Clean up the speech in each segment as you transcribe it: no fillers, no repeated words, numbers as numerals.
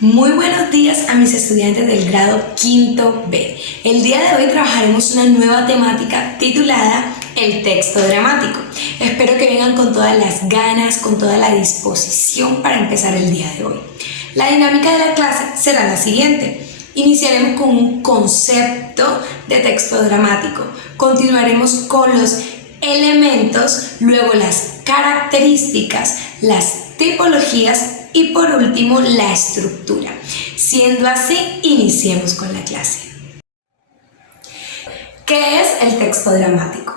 Muy buenos días a mis estudiantes del grado quinto B. El día de hoy trabajaremos una nueva temática titulada el texto dramático. Espero que vengan con todas las ganas, con toda la disposición para empezar el día de hoy. La dinámica de la clase será la siguiente. Iniciaremos con un concepto de texto dramático. Continuaremos con los elementos, luego las características, las tipologías y por último la estructura. Siendo así, iniciemos con la clase. ¿Qué es el texto dramático?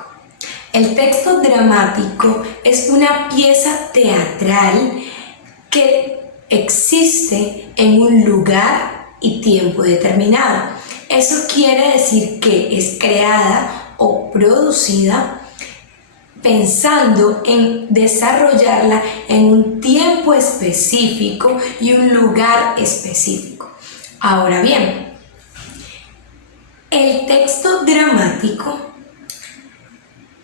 El texto dramático es una pieza teatral que existe en un lugar y tiempo determinado. Eso quiere decir que es creada o producida pensando en desarrollarla en un tiempo específico y un lugar específico. Ahora bien, el texto dramático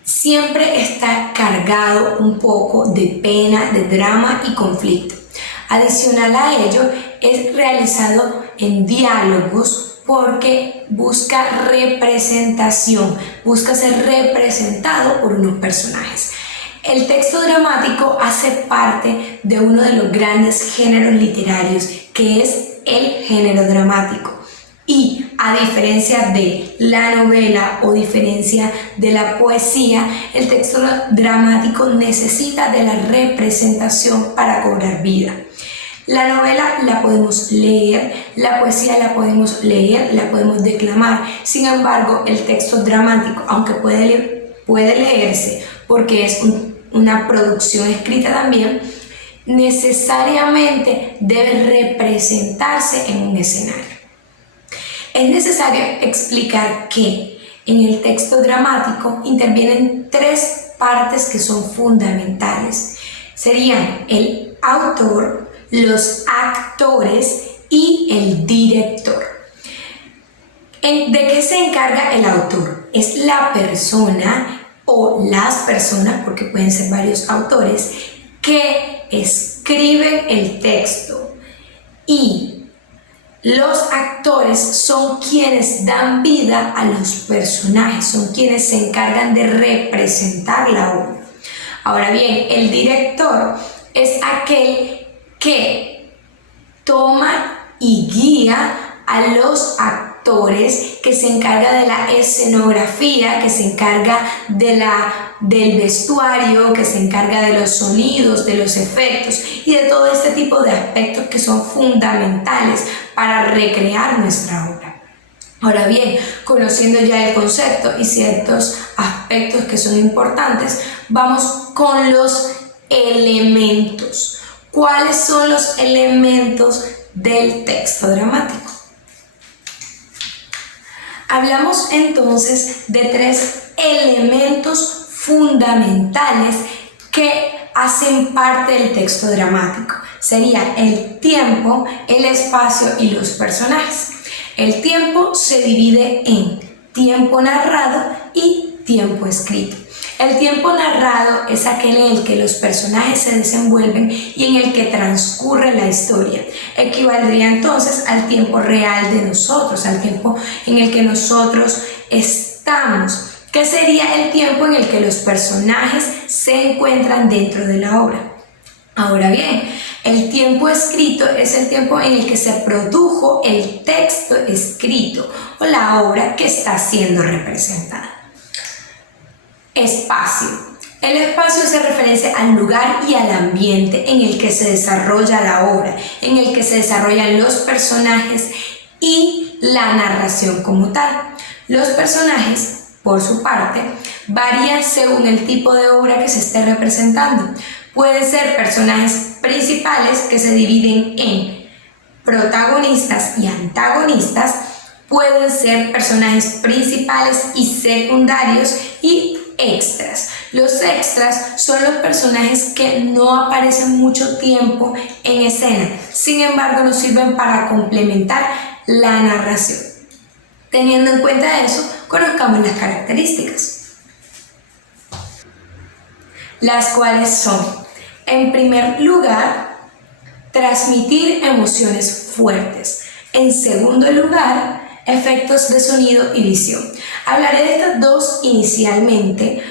siempre está cargado un poco de pena, de drama y conflicto. Adicional a ello, es realizado en diálogos porque busca representación, busca ser representado por unos personajes. El texto dramático hace parte de uno de los grandes géneros literarios, que es el género dramático. Y a diferencia de la novela o diferencia de la poesía, el texto dramático necesita de la representación para cobrar vida. La novela la podemos leer, la poesía la podemos leer, la podemos declamar. Sin embargo, el texto dramático, aunque puede leerse porque es una producción escrita también, necesariamente debe representarse en un escenario. Es necesario explicar que en el texto dramático intervienen tres partes que son fundamentales. Serían el autor, los actores y el director. ¿De qué se encarga el autor? Es la persona o las personas, porque pueden ser varios autores, que escriben el texto, y los actores son quienes dan vida a los personajes, son quienes se encargan de representar la obra. Ahora bien, el director es aquel que toma y guía a los actores, que se encarga de la escenografía, que se encarga del vestuario, que se encarga de los sonidos, de los efectos y de todo este tipo de aspectos que son fundamentales para recrear nuestra obra. Ahora bien, conociendo ya el concepto y ciertos aspectos que son importantes, vamos con los elementos. ¿Cuáles son los elementos del texto dramático? Hablamos entonces de tres elementos fundamentales que hacen parte del texto dramático. Sería el tiempo, el espacio y los personajes. El tiempo se divide en tiempo narrado y tiempo escrito. El tiempo narrado es aquel en el que los personajes se desenvuelven y en el que transcurre la historia. Equivaldría entonces al tiempo real de nosotros, al tiempo en el que nosotros estamos, que sería el tiempo en el que los personajes se encuentran dentro de la obra. Ahora bien, el tiempo escrito es el tiempo en el que se produjo el texto escrito o la obra que está siendo representada. Espacio. El espacio hace referencia al lugar y al ambiente en el que se desarrolla la obra, en el que se desarrollan los personajes y la narración como tal. Los personajes, por su parte, varían según el tipo de obra que se esté representando. Pueden ser personajes principales, que se dividen en protagonistas y antagonistas. Pueden ser personajes principales y secundarios y extras. Los extras son los personajes que no aparecen mucho tiempo en escena, sin embargo nos sirven para complementar la narración. Teniendo en cuenta eso, conozcamos las características, las cuales son, en primer lugar, transmitir emociones fuertes. En segundo lugar, efectos de sonido y visión. Hablaré de estas dos inicialmente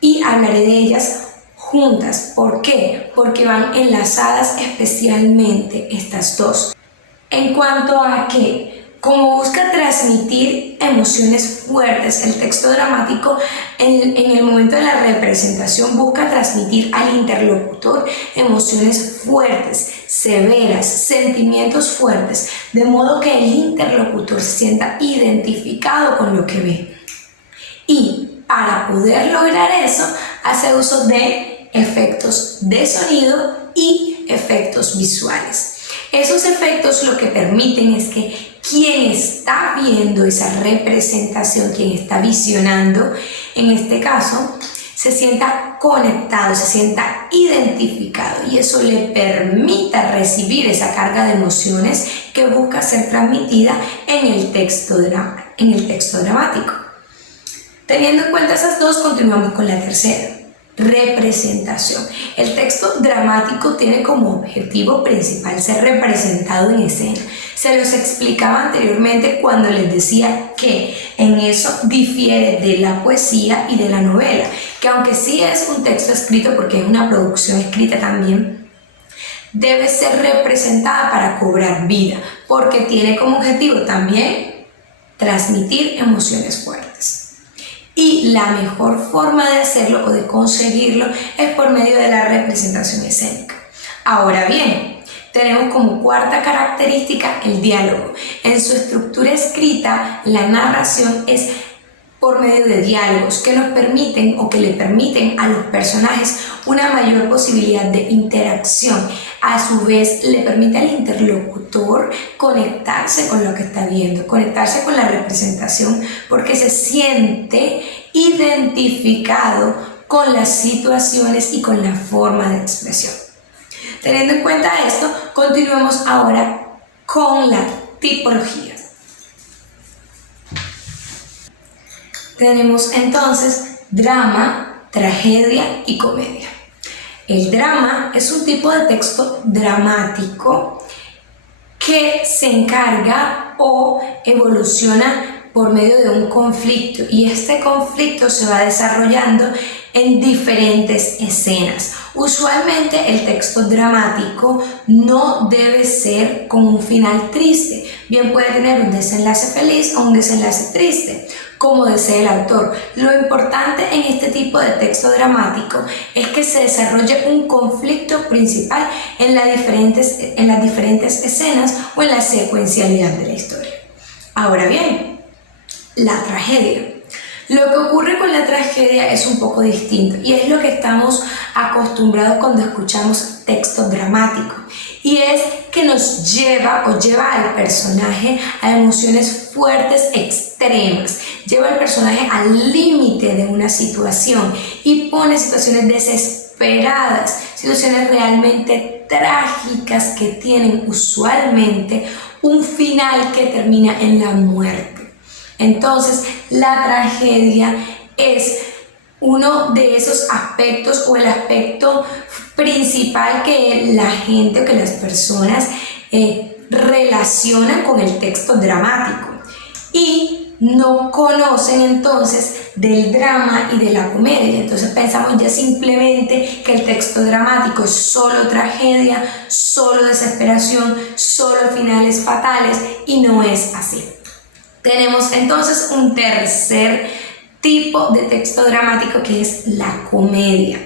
y hablaré de ellas juntas. ¿Por qué? Porque van enlazadas especialmente estas dos. En cuanto a que, como busca transmitir emociones fuertes, el texto dramático en el momento de la representación busca transmitir al interlocutor emociones fuertes, severas, sentimientos fuertes, de modo que el interlocutor se sienta identificado con lo que ve. Y para poder lograr eso, hace uso de efectos de sonido y efectos visuales. Esos efectos lo que permiten es que quien está viendo esa representación, quien está visionando, en este caso, se sienta conectado, se sienta identificado y eso le permita recibir esa carga de emociones que busca ser transmitida en el texto dramático. Teniendo en cuenta esas dos, continuamos con la tercera. Representación. El texto dramático tiene como objetivo principal ser representado en escena. Se los explicaba anteriormente cuando les decía que en eso difiere de la poesía y de la novela, que aunque sí es un texto escrito porque es una producción escrita también, debe ser representada para cobrar vida, porque tiene como objetivo también transmitir emociones fuertes. Y la mejor forma de hacerlo o de conseguirlo es por medio de la representación escénica. Ahora bien, tenemos como cuarta característica el diálogo. En su estructura escrita, la narración es por medio de diálogos que nos permiten o que le permiten a los personajes una mayor posibilidad de interacción. A su vez, le permite al interlocutor conectarse con lo que está viendo, conectarse con la representación, porque se siente identificado con las situaciones y con la forma de expresión. Teniendo en cuenta esto, continuemos ahora con la tipología. Tenemos entonces drama, tragedia y comedia. El drama es un tipo de texto dramático que se encarga o evoluciona por medio de un conflicto y este conflicto se va desarrollando en diferentes escenas. Usualmente el texto dramático no debe ser con un final triste, bien puede tener un desenlace feliz o un desenlace triste, como desee el autor. Lo importante en este tipo de texto dramático es que se desarrolle un conflicto principal en las diferentes escenas o en la secuencialidad de la historia. Ahora bien, la tragedia. Lo que ocurre con la tragedia es un poco distinto y es lo que estamos acostumbrados cuando escuchamos texto dramático, y es que nos lleva al personaje a emociones fuertes extremas, lleva al personaje al límite de una situación y pone situaciones desesperadas, situaciones realmente trágicas que tienen usualmente un final que termina en la muerte. Entonces, la tragedia es uno de esos aspectos o el aspecto principal que la gente o que las personas relacionan con el texto dramático y no conocen entonces del drama y de la comedia. Entonces pensamos ya simplemente que el texto dramático es solo tragedia, solo desesperación, solo finales fatales, y no es así. Tenemos entonces un tercer tipo de texto dramático que es la comedia.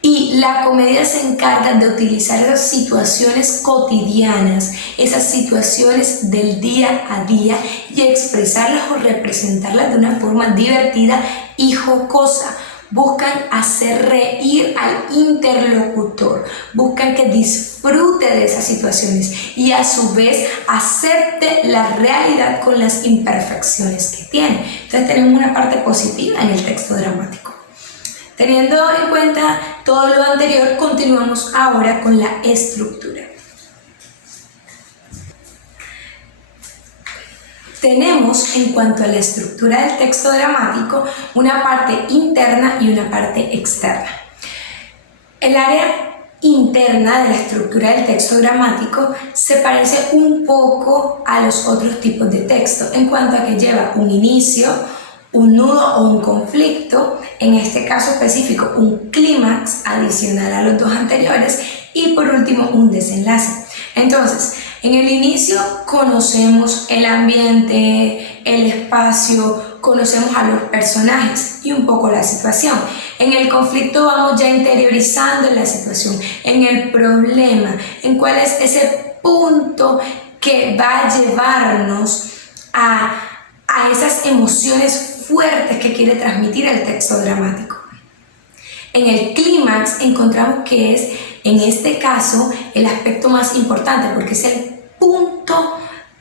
Y la comedia se encarga de utilizar esas situaciones cotidianas, esas situaciones del día a día, y expresarlas o representarlas de una forma divertida y jocosa. Buscan hacer reír al interlocutor, buscan que disfrute de esas situaciones y a su vez acepte la realidad con las imperfecciones que tiene. Entonces tenemos una parte positiva en el texto dramático. Teniendo en cuenta todo lo anterior, continuamos ahora con la estructura. Tenemos, en cuanto a la estructura del texto dramático, una parte interna y una parte externa. El área interna de la estructura del texto gramático se parece un poco a los otros tipos de texto en cuanto a que lleva un inicio, un nudo o un conflicto, en este caso específico un clímax adicional a los dos anteriores y por último un desenlace. Entonces, en el inicio conocemos el ambiente, el espacio, conocemos a los personajes y un poco la situación. En el conflicto vamos ya interiorizando la situación, en el problema, en cuál es ese punto que va a llevarnos a esas emociones fuertes que quiere transmitir el texto dramático. En el clímax encontramos que es, en este caso, el aspecto más importante porque es el punto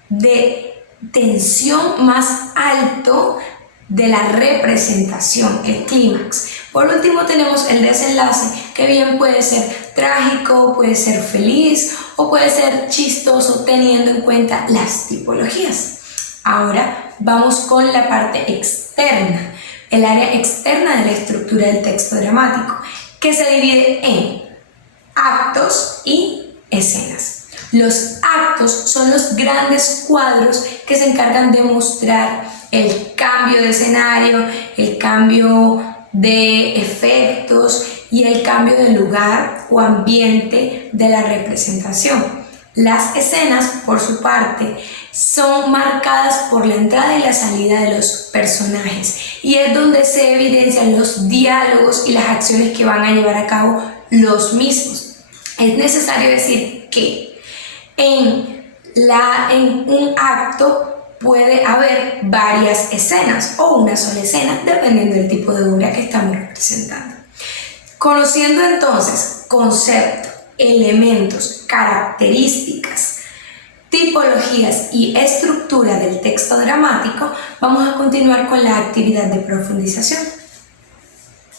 de tensión más alto de la representación, el clímax. Por último tenemos el desenlace, que bien puede ser trágico, puede ser feliz o puede ser chistoso teniendo en cuenta las tipologías. Ahora vamos con la parte externa, el área externa de la estructura del texto dramático, que se divide en actos y escenas. Los actos son los grandes cuadros que se encargan de mostrar el cambio de escenario, el cambio de efectos y el cambio de lugar o ambiente de la representación. Las escenas, por su parte, son marcadas por la entrada y la salida de los personajes y es donde se evidencian los diálogos y las acciones que van a llevar a cabo los mismos. Es necesario decir que en un acto puede haber varias escenas o una sola escena, dependiendo del tipo de obra que estamos representando. Conociendo entonces conceptos, elementos, características, tipologías y estructura del texto dramático, vamos a continuar con la actividad de profundización.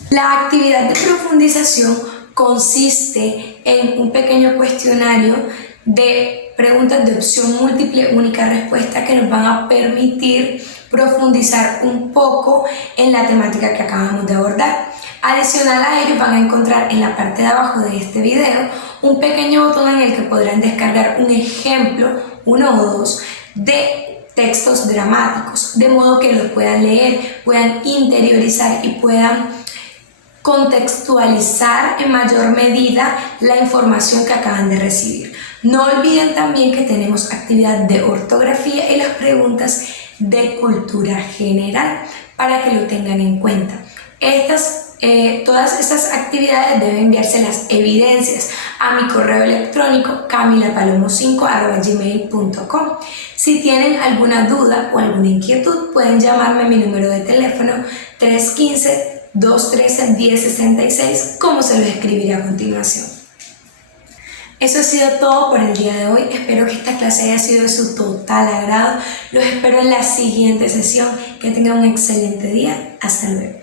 La actividad de profundización consiste en un pequeño cuestionario de preguntas de opción múltiple, única respuesta que nos van a permitir profundizar un poco en la temática que acabamos de abordar. Adicional a ello, van a encontrar en la parte de abajo de este video un pequeño botón en el que podrán descargar un ejemplo, uno o dos, de textos dramáticos, de modo que los puedan leer, puedan interiorizar y puedan contextualizar en mayor medida la información que acaban de recibir. No olviden también que tenemos actividad de ortografía y las preguntas de cultura general para que lo tengan en cuenta. Todas estas actividades deben enviarse las evidencias a mi correo electrónico camilapalomo5@gmail.com. Si tienen alguna duda o alguna inquietud, pueden llamarme a mi número de teléfono 315-213-1066, como se los escribiré a continuación. Eso ha sido todo por el día de hoy. Espero que esta clase haya sido de su total agrado. Los espero en la siguiente sesión. Que tengan un excelente día. Hasta luego.